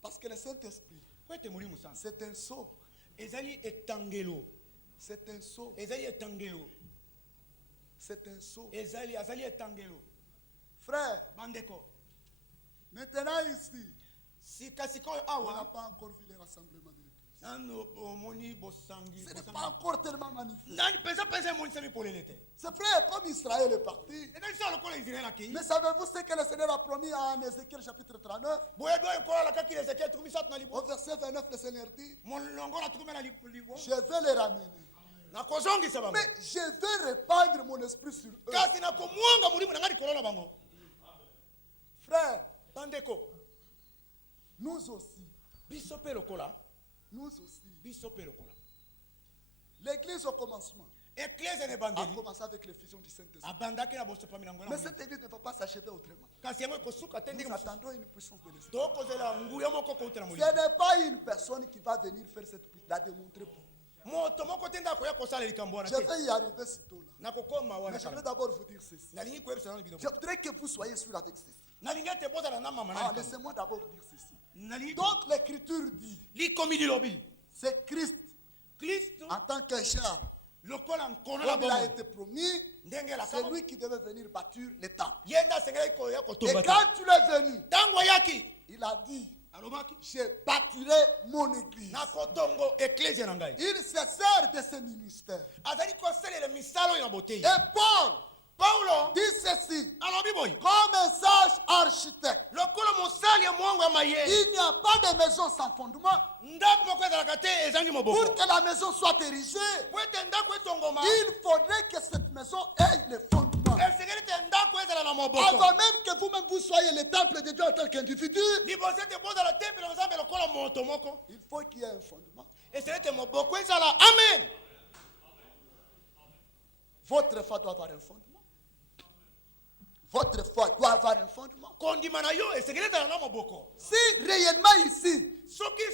Parce que le Saint-Esprit, c'est un sceau. C'est un sceau. C'est un sceau. Frère, maintenant ici, on n'a pas encore vu les rassemblements de l'Église. Ce n'est pas encore tellement magnifique. C'est frère, comme Israël est parti. Mais savez-vous ce que le Seigneur a promis en Ézéchiel chapitre 39? Au verset 29, le Seigneur dit, je vais les ramener. Mais je vais répandre mon esprit sur eux. Frère, nous aussi. Nous aussi. L'église au commencement a commencé avec l'effusion du Saint-Esprit. Mais cette église ne va pas s'achever autrement. Nous attendons une puissance de l'Esprit. Ce n'est pas une personne qui va venir faire cette puissance, la démontrer pour vous. Je vais y arriver sitôt là. Mais je vais d'abord vous dire ceci. Je voudrais que vous soyez sûr avec ceci. Laissez-moi d'abord dire ceci. Donc l'écriture dit, c'est Christ en tant qu'un char. Comme il a été promis, c'est lui qui devait venir bâtir les temples. Et quand tu l'es venu, il a dit, je bâtirai mon église. Il se sert de ce ministère. Et Paul dit ceci, comme un sage architecte, il n'y a pas de maison sans fondement. Pour que la maison soit érigée, il faudrait que cette maison ait les fondements. Avant même que vous-même vous soyez le temple de Dieu en tant qu'individu, il faut qu'il y ait un fondement. Amen. Votre foi doit avoir un fondement. Votre foi doit avoir un fondement. Si réellement ici, et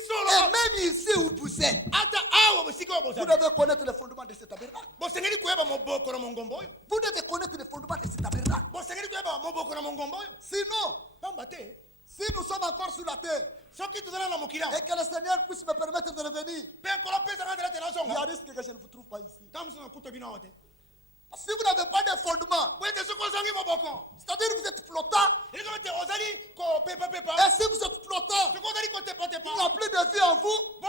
même ici où vous êtes, vous devez connaître le fondement de cet tabernacle. Vous devez connaître le fondement de cet tabernacle. Sinon, si nous sommes encore sur la terre, et que le Seigneur puisse me permettre de revenir, il y a un risque que je ne vous trouve pas ici. Si vous n'avez pas de fondement, c'est-à-dire que vous êtes flottant, et si vous êtes flottant, il n'y a plus de vie en vous, et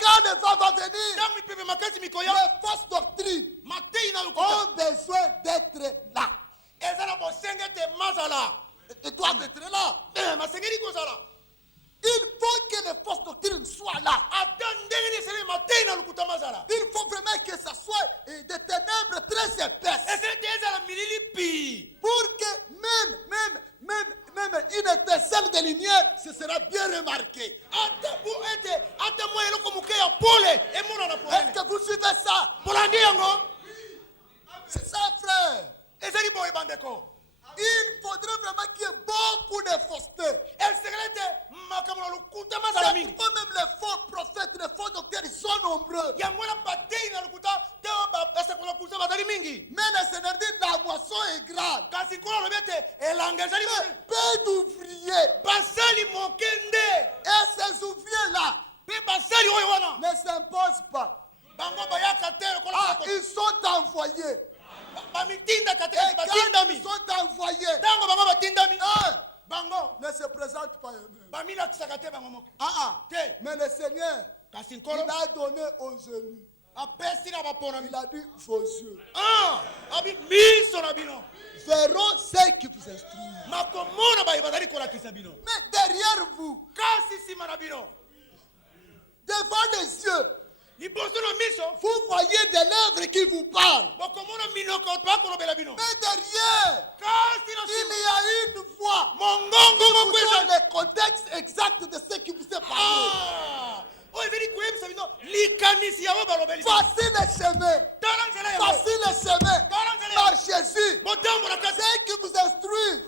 quand le vent va venir, les fausses doctrines ont besoin d'être là. Ils doivent être là. Il faut que les fausses doctrines soient là. Il faut vraiment que ça soit des ténèbres très épaisses. Pour que même une étincelle de lumière, ce sera bien remarqué. Est-ce que vous suivez ça? C'est ça, frère. Il faudrait vraiment qu'il y ait beaucoup de fausseté. C'est pourquoi même les faux prophètes, les faux docteurs, ils sont nombreux. Mais le Seigneur dit la moisson est grande. Peu d'ouvriers. Et ces ouvriers-là ne s'imposent pas. Ils sont envoyés. Et quand ils sont envoyés, ne se présentent pas eux-mêmes. Mais le Seigneur, il a donné aux élus. Il a dit vos yeux verront ceux qui vous instruisent. Mais derrière vous, devant les yeux, vous voyez des lèvres qui vous parlent. Mais derrière, il y a une voix qui vous donne le contexte exact de ce qui vous est parlé. Voici le chemin. Voici le chemin par Jésus. Ceux qui vous instruisent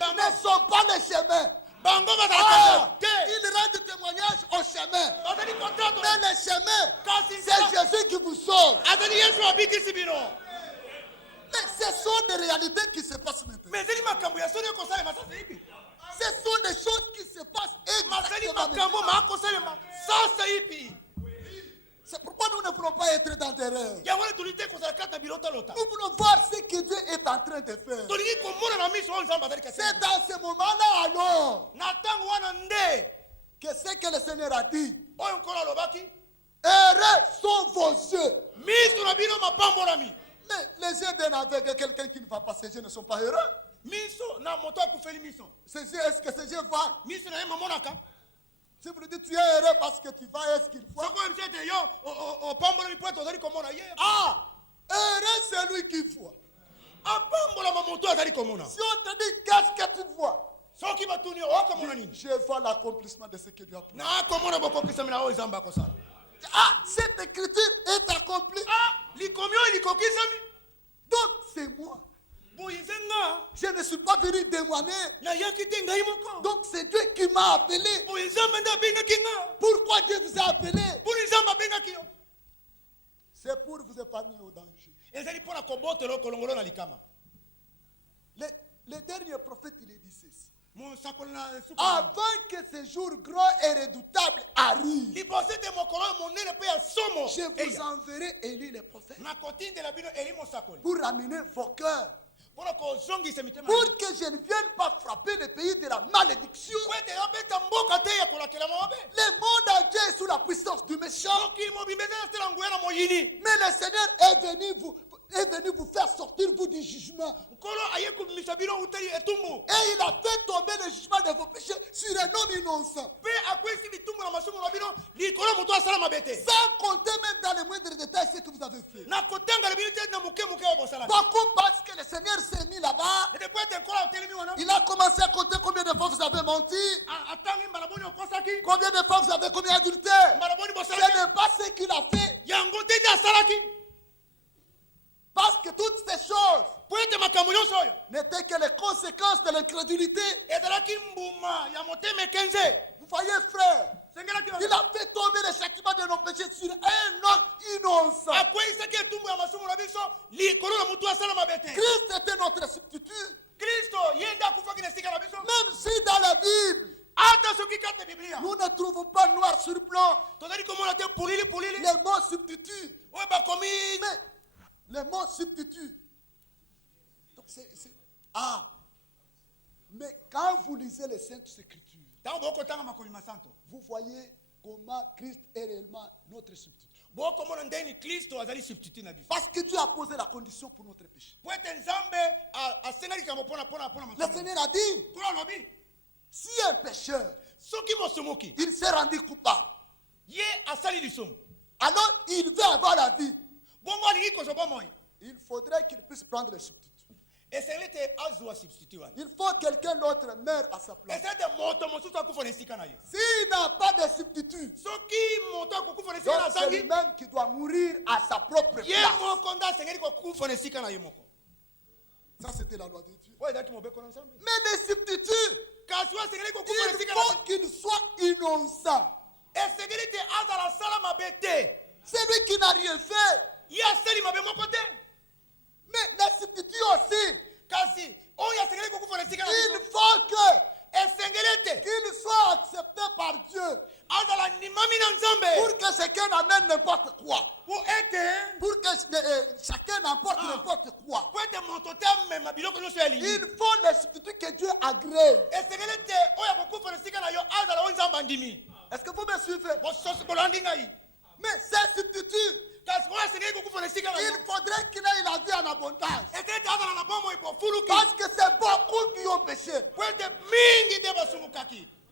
ne sont pas le chemin. Ils rendent témoignage au chemin. Mais le chemin, c'est Jésus qui vous sauve. Mais Ce sont des réalités qui se passent maintenant. Mais Ce sont des choses qui se passent exactement maintenant. C'est pourquoi nous ne pouvons pas être dans l'erreur. Nous voulons voir ce que Dieu est en train de faire. C'est dans ce moment-là alors que ce que le Seigneur a dit. Heureux sont vos yeux. Mais les yeux d'un aveugle, quelqu'un qui ne va pas, ses yeux ne sont pas heureux. Ses yeux, est-ce que ses yeux voient? Si vous lui dites tu es heureux parce que tu vas, est-ce qu'il voit? Ah, heureux c'est lui qui voit. Si on te dit qu'est-ce que tu vois? Je vois l'accomplissement de ce que Dieu a promis. Ah, cette écriture est accomplie. Donc c'est moi. Je ne suis pas venu de moi-même. Donc c'est Dieu qui m'a appelé. Pourquoi Dieu vous a appelé? C'est pour vous épargner au danger. Le dernier prophète, il a dit ceci. Avant que ce jour grand et redoutable arrive, je vous enverrai Élie le prophète pour ramener vos cœurs, pour que je ne vienne pas frapper le pays de la malédiction. Le monde entier est sous la puissance du méchant. Mais le Seigneur est venu vous faire sortir vous du jugement. Et il a fait tomber le jugement de vos péchés sur un homme innocent. Sans compter même dans les moindres détails ce que vous avez fait. Beaucoup pensent que le Seigneur s'est mis là-bas. Il a commencé à compter combien de fois vous avez menti. Combien de fois vous avez commis adultère. Ce n'est pas ce qu'il a fait. Parce que toutes ces choses n'étaient que les conséquences de l'incrédulité. Vous voyez, frère, il a fait tomber le châtiment de nos péchés sur un homme innocent. Christ était notre substitut. Même si dans la Bible, nous ne trouvons pas noir sur blanc les mots substituts. Mais les mots substituts. Donc mais quand vous lisez les Saintes Écritures, vous voyez comment Christ est réellement notre substitut. Parce que Dieu a posé la condition pour notre péché. Le Seigneur a dit, si un pécheur, il s'est rendu coupable, alors il veut avoir la vie, il faudrait qu'il puisse prendre le substitut. Il faut que quelqu'un d'autre meure à sa place. S'il n'a pas de substitut, c'est lui-même qui doit mourir à sa propre place. Ça, c'était la loi de Dieu. Mais les substituts, il faut qu'il soit innocent. C'est lui qui n'a rien fait. Mais les substituts aussi, il faut qu'il soit accepté par Dieu. Pour que chacun amène n'importe quoi. Pour que chacun apporte n'importe quoi. Il faut les substituts que Dieu agrée. Est-ce que vous me suivez? Mais ces substituts, il faudrait qu'il ait la vie en abondance. Parce que c'est beaucoup qui ont péché.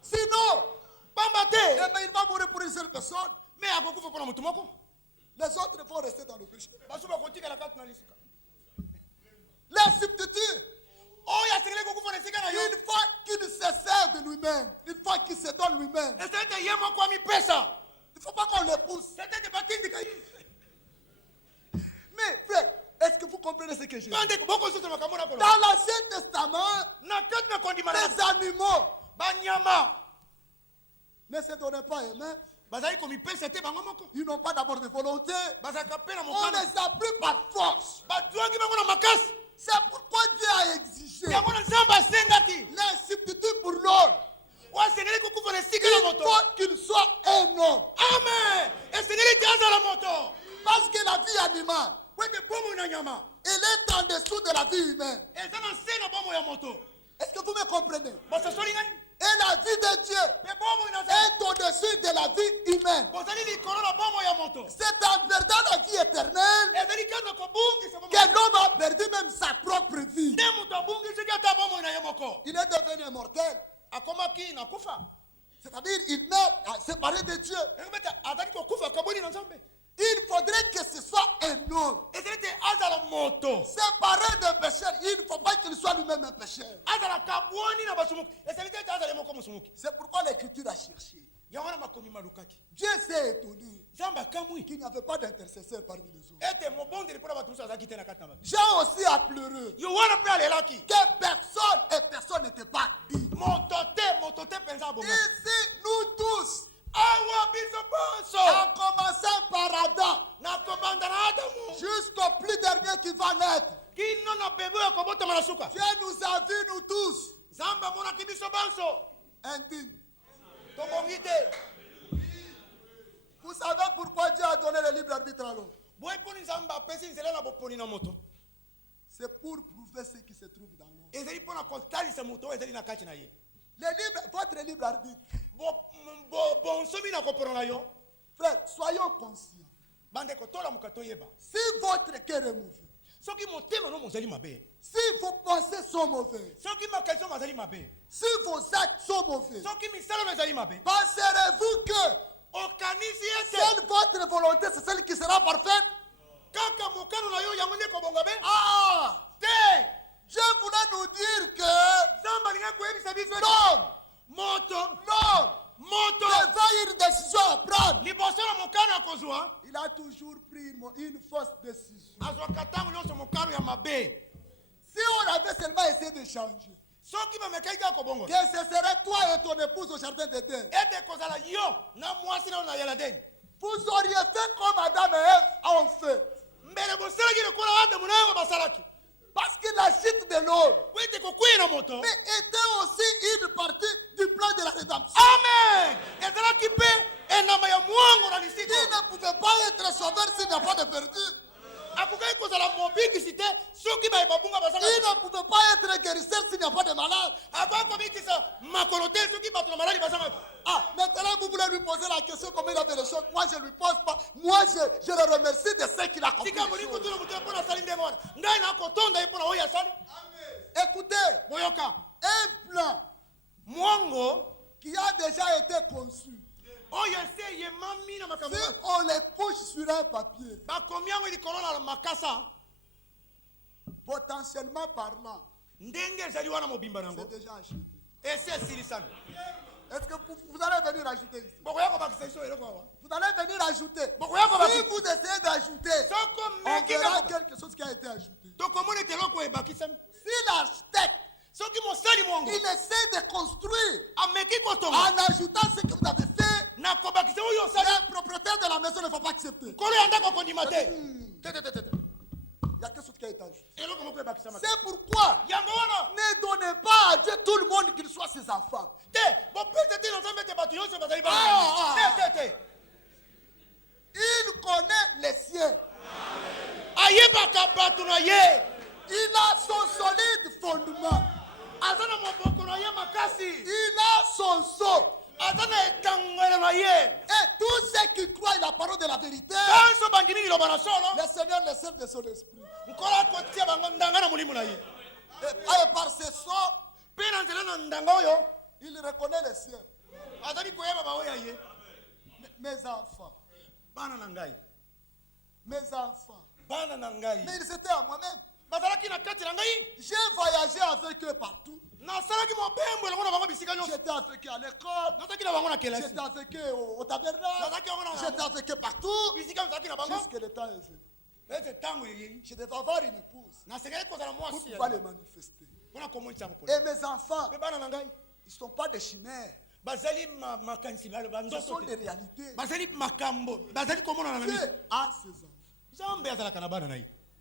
Sinon, il va mourir pour une seule personne. Les autres vont rester dans le péché. Les substituts, une fois qu'il se sert de lui-même, une fois qu'il se donne lui-même, il ne faut pas qu'on le pousse. Mais frère, est-ce que vous comprenez ce que je dis? Dans l'Ancien Testament, les animaux ne se donnent pas eux-mêmes. Ils n'ont pas d'abord de volonté. On les a pris par force. C'est pourquoi Dieu a exigé l'insubstitut pour l'homme. Il faut qu'il soit un homme. Amen. Parce que la vie animale, elle est en dessous de la vie humaine. Est-ce que vous me comprenez? Et la vie de Dieu est au-dessus de la vie humaine. C'est en perdant la vie éternelle que l'homme a perdu même sa propre vie. Il est devenu mortel. C'est-à-dire, il meurt séparé de Dieu. Il faudrait que ce soit un homme. Séparé d'un pécheur, il ne faut pas qu'il soit lui-même un pécheur. C'est pourquoi l'Écriture a cherché. Dieu s'est étonné qu'il n'y avait pas d'intercesseur parmi les hommes. Jean aussi a pleuré que personne n'était pas dit. Ici, nous tous, en commençant par Adam, jusqu'au plus dernier qui va naître, Dieu nous a vus, nous tous, indignes. Vous savez pourquoi Dieu a donné le libre arbitre à l'homme? C'est pour prouver ce qui se trouve dans l'homme. Votre libre arbitre. Frère, soyons conscients. Si votre cœur est mauvais, si vos pensées sont mauvaises, si vos actes sont mauvais, penserez-vous que seule votre volonté, c'est celle qui sera parfaite? Ah! Dieu voulait nous dire que l'homme devait une décision à prendre. Il a toujours pris une fausse décision. Si on avait seulement essayé de changer, que ce serait toi et ton épouse au jardin d'Éden, vous auriez fait comme Adam et Ève ont fait. Parce que la chute de l'homme était aussi une partie du plan de la rédemption. Amen. Il ne pouvait pas être sauveur s'il n'y a pas de perdu. Il ne pouvait pas être guérisseur s'il n'y a pas de malade. Ah, maintenant vous voulez lui poser la question comment il a fait les choses. Moi je ne lui pose pas. Moi je le remercie de ce qu'il a compris. Écoutez, un plan qui a déjà été conçu, si on les couche sur un papier, potentiellement parlant, c'est déjà acheté. Est-ce que vous allez venir ajouter ici? Vous allez venir ajouter. Si vous essayez d'ajouter, on verra quelque chose qui a été ajouté. Si l'architecte, il essaie de construire en ajoutant ce que vous avez fait, le propriétaire de la maison ne va pas accepter. Il y a quelque chose qui a été ajouté. C'est pourquoi ne donnez pas à Dieu tout le monde qu'il soit ses enfants. Il connaît les siens. Il a son solide fondement. Il a son sceau. Et tous ceux qui croient la parole de la vérité, le Seigneur les sert de son esprit. Et par ce sceau, il reconnaît les siens. Mes enfants. Mes enfants. Mais ils étaient à moi-même. J'ai voyagé avec eux partout. J'étais avec eux à l'école. J'étais avec eux au tabernacle. J'étais avec eux partout. Jusque le temps est venu. Je devais avoir une épouse pour pouvoir les manifester. Et mes enfants, ils ne sont pas des chimères. Ce sont des réalités. Dieu a ses enfants.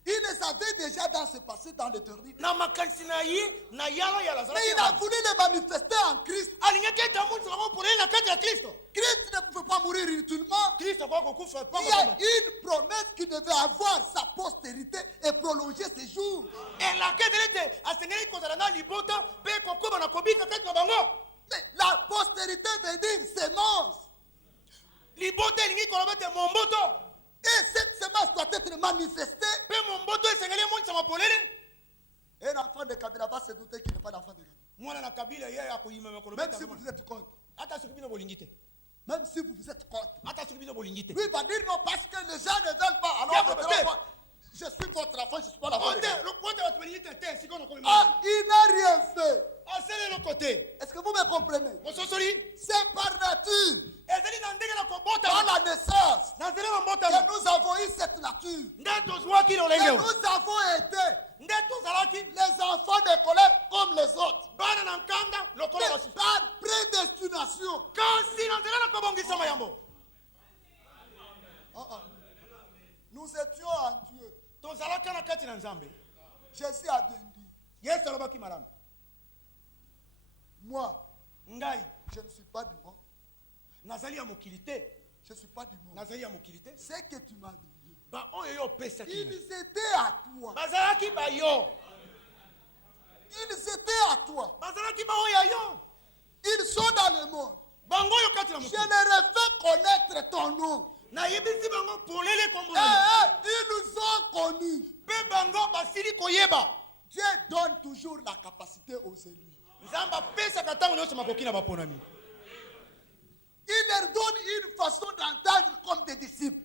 Il les avait déjà dans ce passé, dans le théorie. Na makanisi na ye na yala yala Mais il a voulu les manifester en Christ. alingaki tamunzi bango mpona na kati ya Kristo. Christ ne pouvait pas mourir inutilement. Kristo kwa kukufa Il y a une promesse qui devait avoir sa postérité et prolonger ses jours. elakezelete asengeli kozala na libota mpe kokoba na kobika kati na bango. Mais la postérité veut dire sémence. Libota elingi koloba ete momboto Et cette sémence doit être manifestée. mpe momboto esengeli emonisama polele. Un enfant de Kabila va se douter qu'il n'est pas l'enfant de Kabila. Mwana na kabila ye akoyimama koloba Même si vous êtes contre. ata soki bino bolingi te. Même si vous êtes contre. Ata soki bino bolingi te. Lui va dire non parce que les gens ne veulent pas. Alors votre enfant, je suis votre enfant, je ne suis pas l'enfant de Kabila. Ah, il n'a rien fait. asele lokote Est-ce que vous me comprenez? ososoli C'est par nature, ezali na ndenge na par kobota la naissance, na nzela na que mbotama nous avons eu cette nature. nde tozwaki Que lolenge nous avons été nde tozalaki les enfants de colère comme les autres. bana na nkanda lokola Mais basusu par prédestination. kasi na nzela na kobongisama yango Nous étions en Dieu. tozalaka na kati na nzambe. Jésus a bien dit, Yesu alobaki malamu moi, ngai je ne suis pas du monde. nazali ya mokili te Je ne suis pas du monde. nazali ya mokili te Ce que tu m'as donné, baoyo yo opesaki ils étaient à toi. bazalaki bayo Ils étaient à toi. bazalaki baoyo ya yo Ils sont dans le monde. bango oyo kati na Je mokili leur ai fait connaître ton nom. nayebisi bango polele kombo Ils nous ont connus. mpe bango basili koyeba Dieu donne toujours la capacité aux élus. nzambe apesaka ntango nyonso makoki na baponami. Il leur donne une façon d'entendre comme des disciples.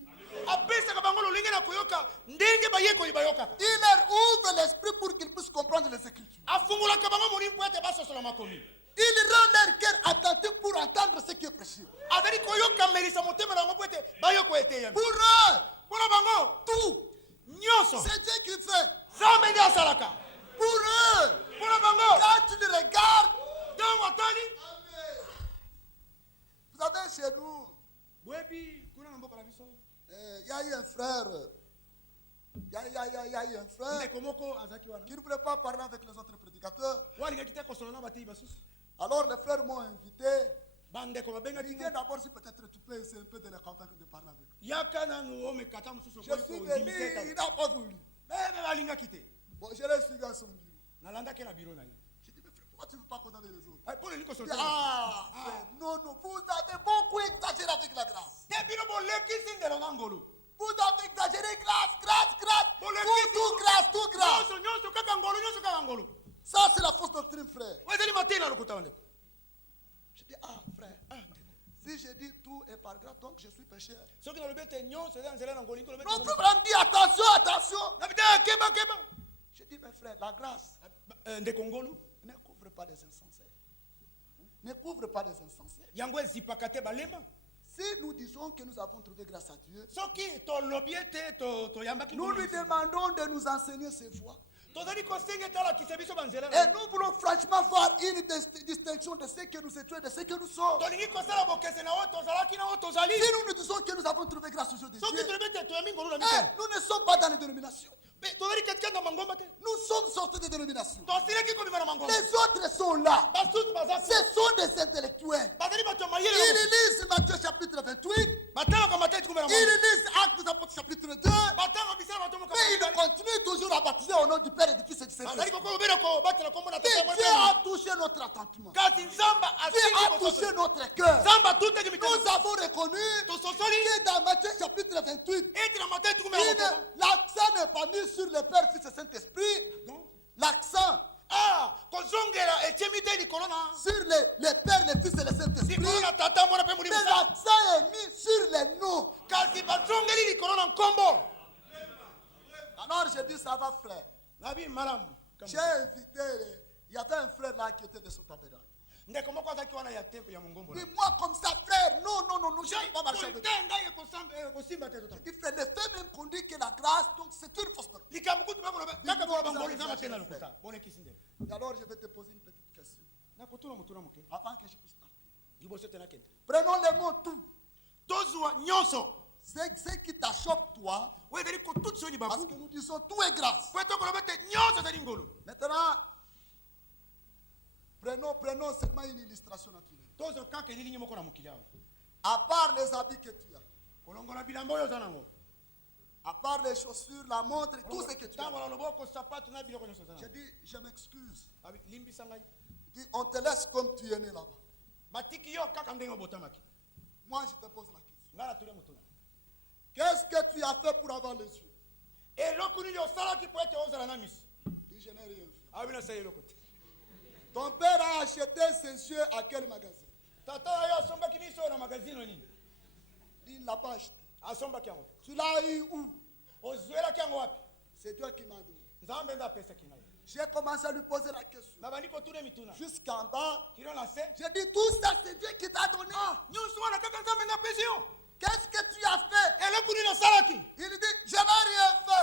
apesaka bango lolenge na koyoka ndenge bayekoli bayokaka. Il leur ouvre l'esprit pour qu'ils puissent comprendre les Écritures. afungolaka bango molimo mpo ete basosola makomi. Il rend leur cœur attentif pour entendre ce qui est prêché. azali koyokamelisa motema na bango mpo ete bayoko eteyami. Pour eux, mpona bango tout, nyonso c'est Dieu qui fait. nzambe nde asalaka. Pour eux, mpona bango quand tu les regardes, ntango atali vous savez, chez nous, boyebi kuna na mboka na biso il y a eu un frère. Il y a eu un frère ndeko moko azalaki wana qui ne voulait pas parler avec les autres prédicateurs. walingaki te kosola na bateyi basusu. Alors les frères m'ont invité. bandeko Il babengaki dit d'abord si peut-être tu peux essayer un peu de les convaincre de parler avec eux. yaka nanu omekata mosusu Je suis venu, il n'a pas voulu. bebe balingaki te. Bon, je l'ai suivi à son bureau. nalandaki na biro na ye. Je dis, mais frère, pourquoi tu ne veux pas condamner les autres? mpo leli Il dit, kosola ah, frère, non, vous avez beaucoup exagéré avec la grâce. te bino bolekisi ndelo na ngolu. Vous avez exagéré grâce. Bolekisi Tout grâce. nyonso kaka ngolu nyonso kaka ngolu. Ça, c'est la fausse doctrine, frère. ezali matei na lokuta wande. Je dis, ah, frère, si je dis tout est par grâce, donc je suis pécheur. soki nalobi ete nyonso eza nzela na ngolu ngi Non, frère, me dit, attention. nabita keba keba. Je dis, mes frères, la grâce ndeko ngolu ne couvre pas des insensés. Ne couvre pas des insensés. yango ezipaka te balema. Si nous disons que nous avons trouvé grâce à Dieu, soki tolobi ete toyambaki nous lui demandons de nous enseigner ses voies. tozali kosenga ete alakisa biso banzela Et nous voulons franchement voir une distinction de ce que nous étions et de ce que nous sommes. tolingi kosala bokese na oyo tozalaki na oyo tozali. Si nous nous disons que nous avons trouvé grâce aux yeux de soki Dieu, tolobi ete toyambi ngolu na eh, mitema. nous ne sommes pas dans les dénominations. mpe tozali katikati na mangomba te. Nous sommes sortis des dénominations. tosilaki kobima na mangomba. Les autres sont là. basusu baza Ce sont des intellectuels. bazali bato ya Ils mayele lisent Matthieu chapitre 28. batalaka matei tikumi na Ils mangomba. lisent Actes des Apôtres chapitre 2. batanga bisala bato moka Mais ils continuent toujours à baptiser au nom du Père et du Fils et du bazali Saint-Esprit. kokobela kobatela kombo na Mais tata Dieu mwana. a touché notre attentement. kasi nzambe Dieu a asili touché notre cœur. nzambe atutaki mitema. Nous avons reconnu tososoli que dans Matthieu chapitre 28, ete na matei tikumi na mangomba. l'accent n'est pas mis sur le Père, Fils et Saint-Esprit. L'accent kozongela etiemi te likolo na sur le Père, le Fils et le Saint-Esprit. likolo na tata mwana mpe molimo Mais sana. l'accent est mis sur les noms. kasi bazongeli likolo na nkombo. Alors je dis, ça va frère. nabi malamu J'ai invité, il y avait un frère là qui était de son tabernacle. ndeko moko azalaki wana ya temple ya mongombo. Dis moi comme ça, frère, non, je ne peux pas marcher avec toi. kosimba te tota. Il dit, frère, le fait même qu'on dit que la grâce, donc c'est une fausse doctrine. likambo kutu bakoloba kaka koloba ngolu eza matei na lokuta bolekisi nde. Et alors je vais te poser une petite question, nakotuna motuna moke avant que je puisse partir. liboso te nakende. Prenons le mot tout. tozwa nyonso. Ce qui t'achoppe toi, parce que nous disons tout est grâce. Maintenant, prenons seulement une illustration naturelle. À part les habits que tu as, à part les chaussures, la montre, tout ce que tu as. J'ai dit, je m'excuse. Dis, on te laisse comme tu es né là-bas. Moi, je te pose la question. Qu'est-ce que tu as fait pour avoir les yeux? Dis, je n'ai rien fait. Ton père a acheté ses yeux à quel magasin? Il ne l'a pas acheté. Tu l'as eu où? C'est Dieu qui m'a donné. J'ai commencé à lui poser la question. Jusqu'en bas, j'ai dit tout ça, c'est Dieu qui t'a donné. Qu'est-ce que tu as fait? Il dit, je n'ai rien fait.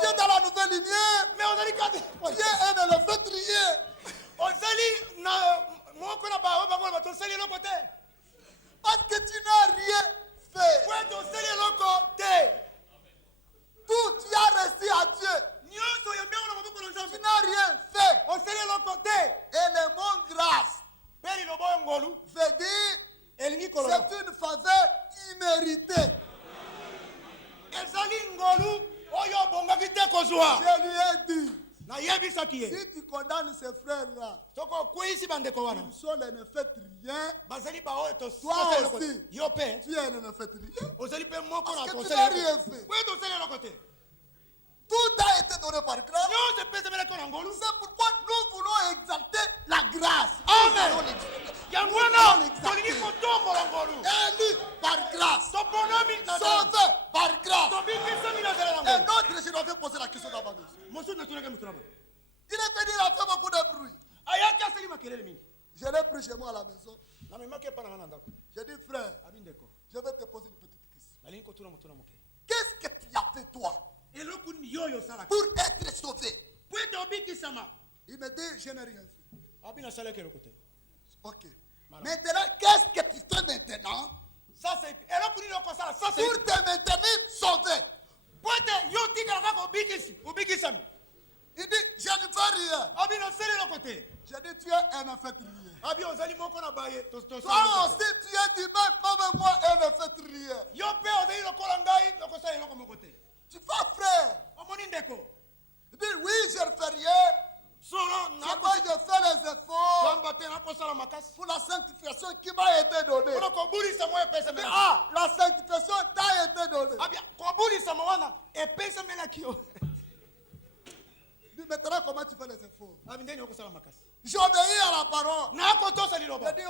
Tu es dans la nouvelle lignée. Tu es un éléphanturier. Parce que tu n'as rien fait. Tout, tu as reçu à Dieu. Tu n'as rien fait. Et le mot grâce veut dire c'est une faveur imméritée. Je lui ai dit, si tu condamnes ces frères-là, ils sont les néfétriens, toi aussi, tu es les néfétriens. Parce que tu n'as rien fait. Tout a été donné par grâce. C'est pourquoi nous voulons exalter la grâce. Amen. Élu par grâce. Sauvé par grâce. Et notre, je dois poser la question d'avant nous. Il est venu, il a fait beaucoup de bruit. Je l'ai pris chez moi à la maison. J'ai dit, frère, je vais te poser une petite question. Qu'est-ce que tu as fait toi pour être sauvé? Il me dit, je n'ai rien fait. Ok. Maintenant, qu'est-ce que tu fais maintenant pour te maintenir sauvé? Il dit, je ne fais rien. Je dis, tu es un infétrier. Toi aussi, tu es du même comme moi, un infétrier. Tu vas, frère. Il dit, oui, je ne fais rien. Moi, je fais les efforts pour la sanctification qui m'a été donnée. Ah, la sanctification t'a été donnée. Dis maintenant comment tu fais les efforts. J'obéis à la parole. Je dis,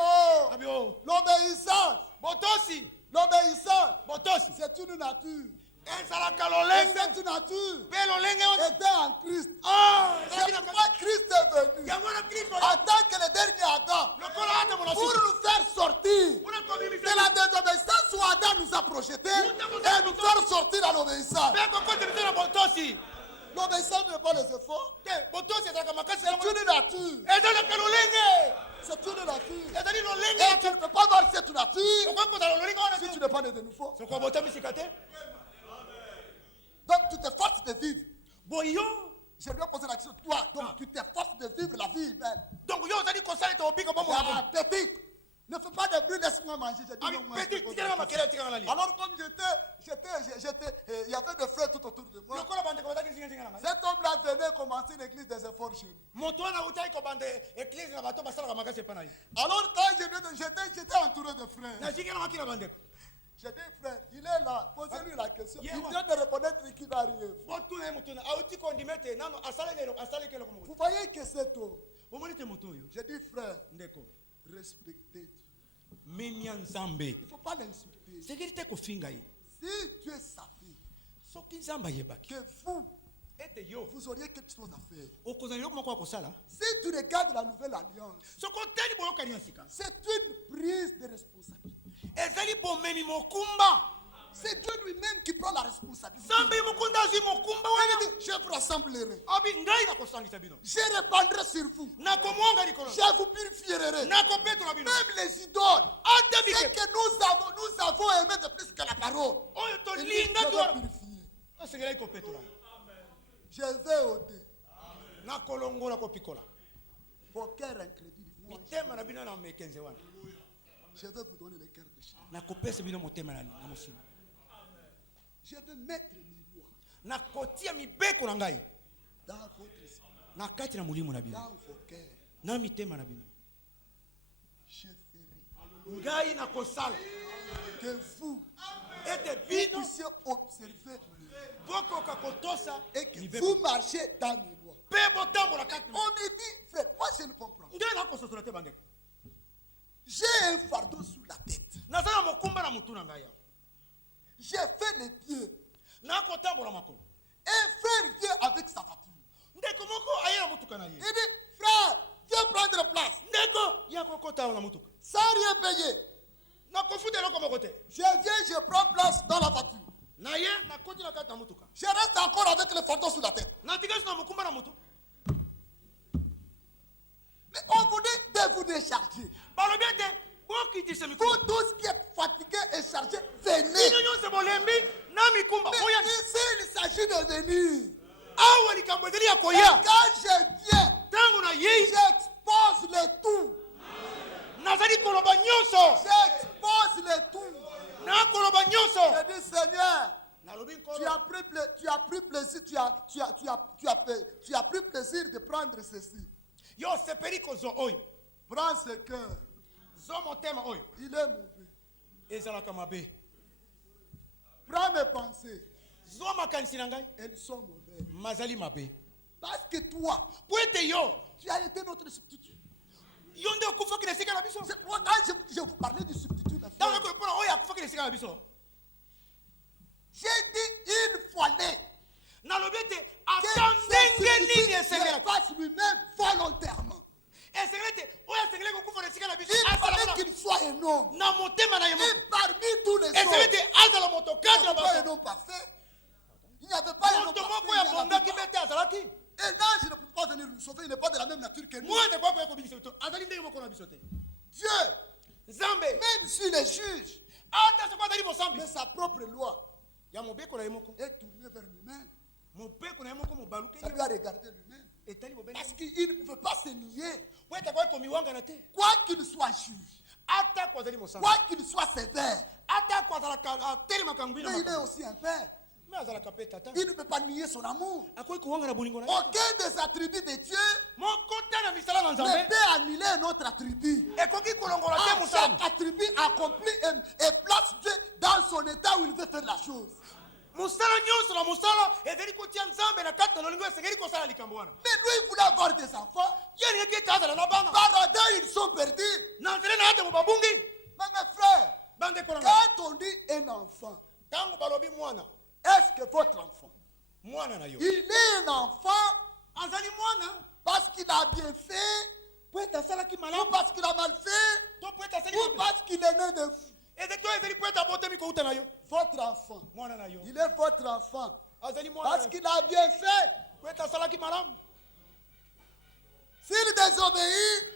oh, l'obéissance, c'est une nature. Et cette nature était en Christ. C'est pourquoi Christ est venu en tant que le dernier Adam pour nous faire sortir de la désobéissance où Adam nous a projetés et nous faire sortir à l'obéissance. L'obéissance n'est pas les efforts. C'est une nature. C'est une nature. Et tu ne peux pas avoir cette nature si tu n'es pas né de nouveau. Donc tu t'efforces de vivre. Je lui ai posé la question, toi, donc tu t'efforces de vivre la vie humaine. Petit, ne fais pas de bruit, laisse-moi manger. J'ai dit non, moi, alors comme il y avait des frères tout autour de moi. Cet homme-là venait commencer l'église des efforts chez nous. Alors quand j'étais entouré de frères. J'ai dit, frère, il est là, posez-lui la question. Il vient de reconnaître qu'il arrive. Vous voyez que c'est tout. J'ai dit, frère, respectez Dieu. Il ne faut pas l'insulter. Si Dieu savait que vous auriez quelque chose à faire. Si tu regardes la nouvelle alliance, c'est une prise de responsabilité. C'est Dieu lui-même qui prend la responsabilité. Je vous rassemblerai. Je répandrai sur vous. Je vous purifierai. Même les idoles. C'est que nous avons aimé de plus que la parole. Je vais purifier. Je vais ôter vos cœurs incrédules. Je vais vous donner le cœur de chair. Je vais mettre mes lois dans votre esprit, dans vos cœurs. Je ferai que vous puissiez observer et que vous marchez dans mes lois. On me dit, frère, moi je ne comprends pas. J'ai un fardeau sur la tête. J'ai fait les pieds. Un frère vient avec sa voiture. Il dit, frère, viens prendre place. Sans rien payer. Je viens, je prends place dans la voiture. Je reste encore avec le fardeau sur la tête. Mais on vous dit de vous décharger. Vous tous qui êtes fatigués et chargés, venez. Mais ici, il s'agit de venir. Et quand je viens, j'expose le tout. J'expose le tout. Je dis, Seigneur, tu as pris plaisir de prendre ceci. Prends ce cœur. Il est mauvais. Prends mes pensées. Elles sont mauvaises. Parce que toi, tu as été notre substitut. C'est pourquoi quand je vous parlais du substitut, j'ai dit il fallait que fasse lui-même volontairement. Il fallait qu'il soit un homme. Et parmi tous les hommes, il n'y avait pas un homme parfait. Il n'y avait pas un homme parfait. Et là, je ne peux pas venir nous sauver. Il n'est pas de la même nature que nous. Dieu, même si les juges, mais sa propre loi est tournée vers lui-même. Ça lui a regardé lui-même. Parce qu'il ne pouvait pas se nier. Quoi qu'il soit juge, quoi qu'il soit sévère, mais il est aussi un père. Il ne peut pas nier son amour. Aucun des attributs de Dieu ne peut annuler un autre attribut. Chaque attribut accomplit et place Dieu dans son état où il veut faire la chose. Mais lui, il voulait avoir des enfants. Paradis, ils sont perdus. Mais mes frères, quand on dit un enfant, est-ce que votre enfant, il est un enfant parce qu'il a bien fait, ou parce qu'il a mal fait, ou parce qu'il est né de vous? Votre enfant, il est votre enfant parce qu'il a bien fait. S'il désobéit,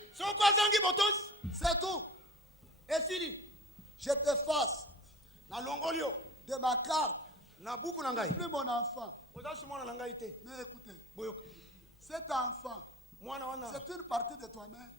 c'est tout. Je t'efface de ma carte. Plus mon enfant. Mais écoutez, cet enfant, c'est une partie de toi-même.